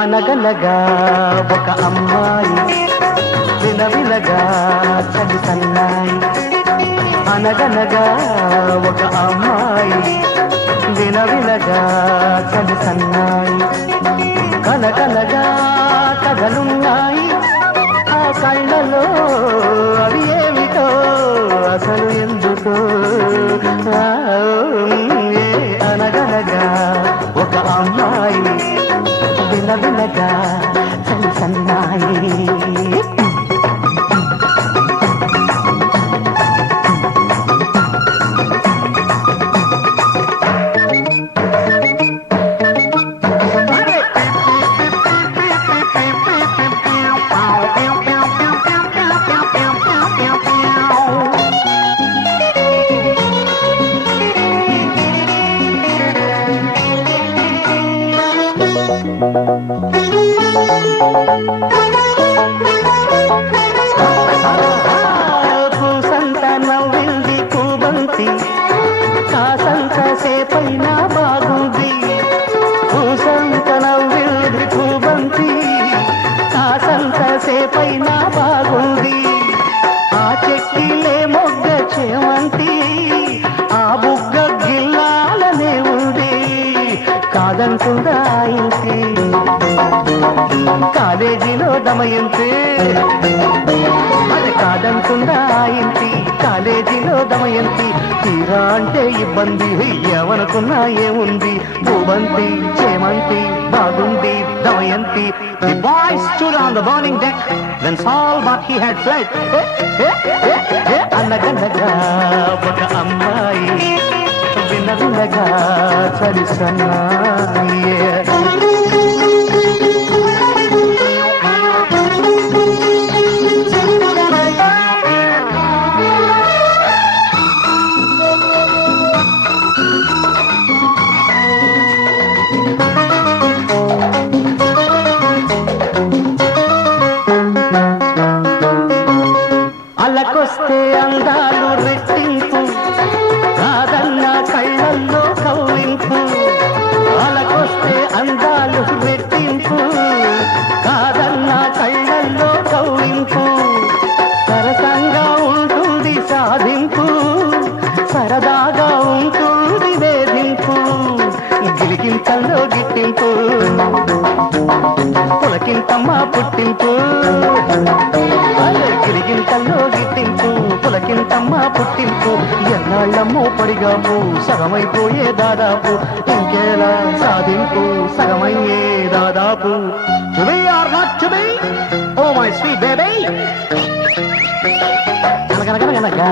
అనగనగా ఒక అమ్మాయి వినవినగా చలి సన్నాయి. అనగనగా ఒక అమ్మాయి వినవినగా చలి సన్నాయి. కనకనగా కథలున్నాయి ఆ కళ్ళలో, అవి ఏమిటో అసలు ఎందుకో. అనగనగా ఒక అమ్మాయి వినవినగా చలి సన్నాయి. కూసంత నవ్వింది కూబంతి, కాసంత సేపైనా బాగుంది. కూసంత నవ్వింది కూబంతి, కాసంత సేపైనా బాగుంది. ఆ చెక్కిలే మొగ్గ చేమంతి, ఆ బుగ్గ గిల్లాలనే ఉంది. కాదంటుందా ఇంటి కాలేజీలో దమయంతి, అది కాదంటుందా ఇంటి కాలేజీలో దమయంతి. తీరా అంటే ఇబ్బంది ఏమనుకున్నా ఏముంది. భూబంతి చేమంతి బాగుంది Damayanti. The boy stood on the burning deck when Saul but he had fled. అనగనగా ఒక అమ్మాయి వినవినగా చలి సన్నాయి. అలకొస్తే అందాలు రెట్టింపు, కాదన్న కళ్ళల్లో కవ్వింపు. అలకొస్తే అందాలు రెట్టింపు, కాదన్న కళ్ళల్లో కవ్వింపు. సరసంగా ఉంటుంది సాధింపు, సరదాగా ఉంటుంది వేధింపు. గిలికింతల్లో గిట్టింపు, పులకింతమ్మ పుట్టింపు. గిలిగింతల్లో గిట్టింపు, పులకింతమ్మ పుట్టింపు. ఎన్నాళ్ళమ్మో పడిగాపు, సగమైపోయే దాదాపు. ఇంకేలా సాధింపు, సగమయ్యే దాదాపు. To be or not to be, oh my sweet baby. గనగనగనగనగా